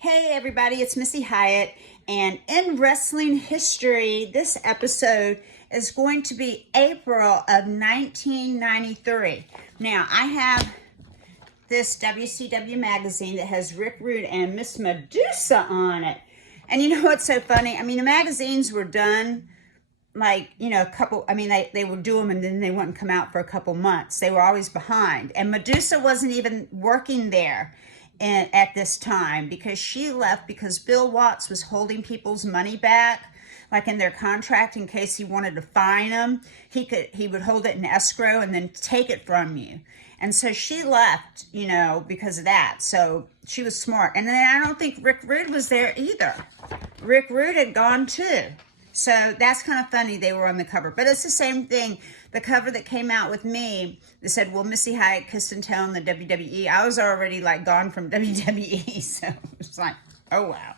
Hey everybody, it's Missy Hyatt, and in wrestling history, this episode is going to be April of 1993. Now, I have this WCW magazine that has Rick Rude and Miss Medusa on it. And you know what's so funny? I mean, the magazines were done they would do them and then they wouldn't come out for a couple months. They were always behind. And Medusa wasn't even working there at this time because she left because Bill Watts was holding people's money back, like in their contract, in case he wanted to fine them. He would hold it in escrow and then take it from you. And so she left, because of that. So she was smart. And then I don't think Rick Rude was there either. Rick Rude had gone too. So that's kind of funny they were on the cover. But it's the same thing. The cover that came out with me, they said, well, Missy Hyatt kissed and tell in the WWE. I was already gone from WWE. So it's like, oh, wow.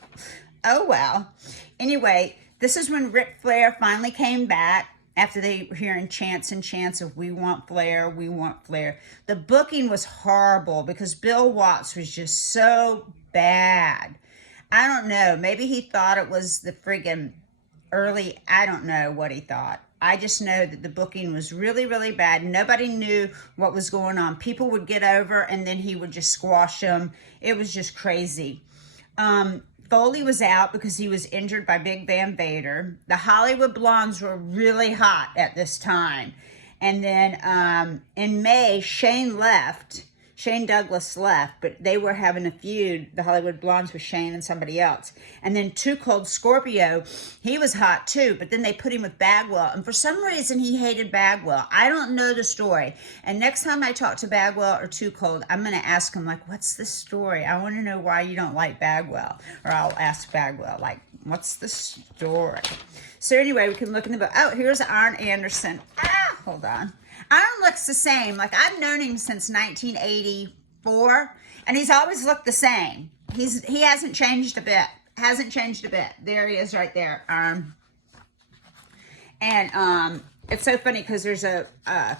Oh, well. Anyway, this is when Ric Flair finally came back after they were hearing chants and chants of we want Flair, we want Flair. The booking was horrible because Bill Watts was just so bad. I don't know. Maybe he thought it was the friggin' early, I don't know what he thought. I just know that the booking was really, really bad. Nobody knew what was going on. People would get over and then he would just squash them. It was just crazy. Foley was out because he was injured by Big Van Vader. The Hollywood Blondes were really hot at this time. And then in May, Shane Douglas left, but they were having a feud, the Hollywood Blondes, with Shane and somebody else. And then Too Cold Scorpio, he was hot too, but then they put him with Bagwell. And for some reason, he hated Bagwell. I don't know the story. And next time I talk to Bagwell or Too Cold, I'm going to ask him, what's the story? I want to know why you don't like Bagwell. Or I'll ask Bagwell, what's the story? So anyway, we can look in the book. Oh, here's Arn Anderson. Hold on. Arn looks the same. I've known him since 1984, and he's always looked the same. He hasn't changed a bit. There he is right there, Arn. And it's so funny because there's a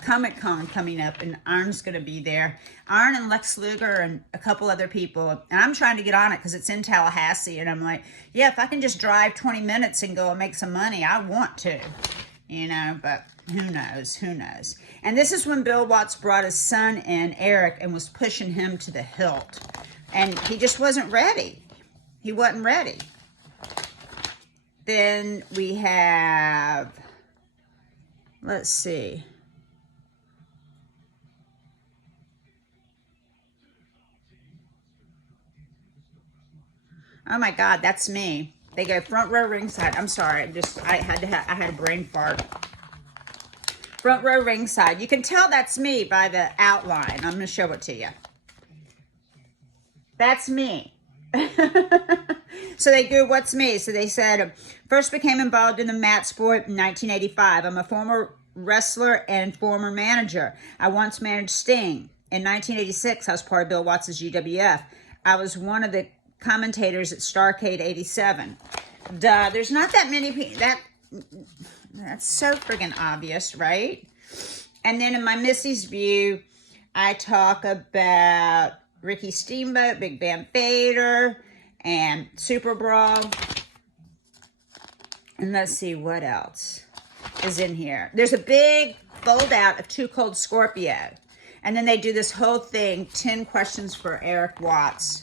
Comic-Con coming up, and Arn's going to be there. Arn and Lex Luger and a couple other people. And I'm trying to get on it because it's in Tallahassee. And I'm like, yeah, if I can just drive 20 minutes and go and make some money, I want to. But who knows. And this is when Bill Watts brought his son in, Eric, and was pushing him to the hilt. And he just wasn't ready. He wasn't ready. Then we have, let's see. Oh my God, that's me. They go front row ringside. I'm sorry, I had a brain fart. Front row ringside. You can tell that's me by the outline. I'm going to show it to you. That's me. So they go, what's me? So they said, first became involved in the mat sport in 1985. I'm a former wrestler and former manager. I once managed Sting. In 1986, I was part of Bill Watts' UWF. I was one of the commentators at Starrcade 87. Duh, there's not that many people. That's so friggin' obvious, right? And then in my Missy's View, I talk about Ricky Steamboat, Big Van Vader, and Super Brawl. And let's see what else is in here. There's a big fold out of Too Cold Scorpio. And then they do this whole thing, 10 questions for Eric Watts.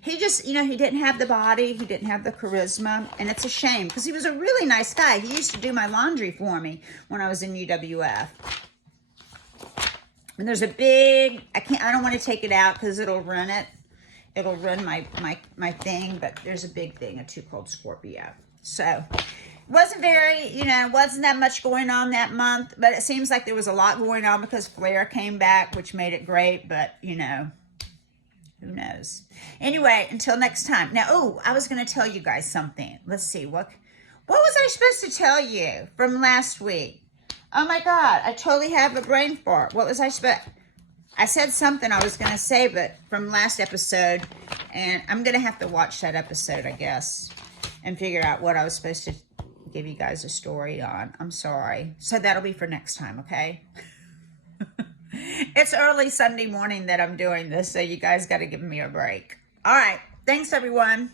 He just, he didn't have the body. He didn't have the charisma. And it's a shame because he was a really nice guy. He used to do my laundry for me when I was in UWF. And there's a big, I don't want to take it out because it'll run it. It'll run my thing. But there's a big thing, a Too Cold Scorpio. So, wasn't that much going on that month. But it seems like there was a lot going on because Flair came back, which made it great. But, who knows? Anyway, until next time. Now, I was going to tell you guys something. Let's see. What was I supposed to tell you from last week? Oh, my God. I totally have a brain fart. What was I supposed... I said something I was going to say, but from last episode, and I'm going to have to watch that episode, I guess, and figure out what I was supposed to give you guys a story on. I'm sorry. So that'll be for next time, okay? It's early Sunday morning that I'm doing this, so you guys got to give me a break. All right. Thanks, everyone.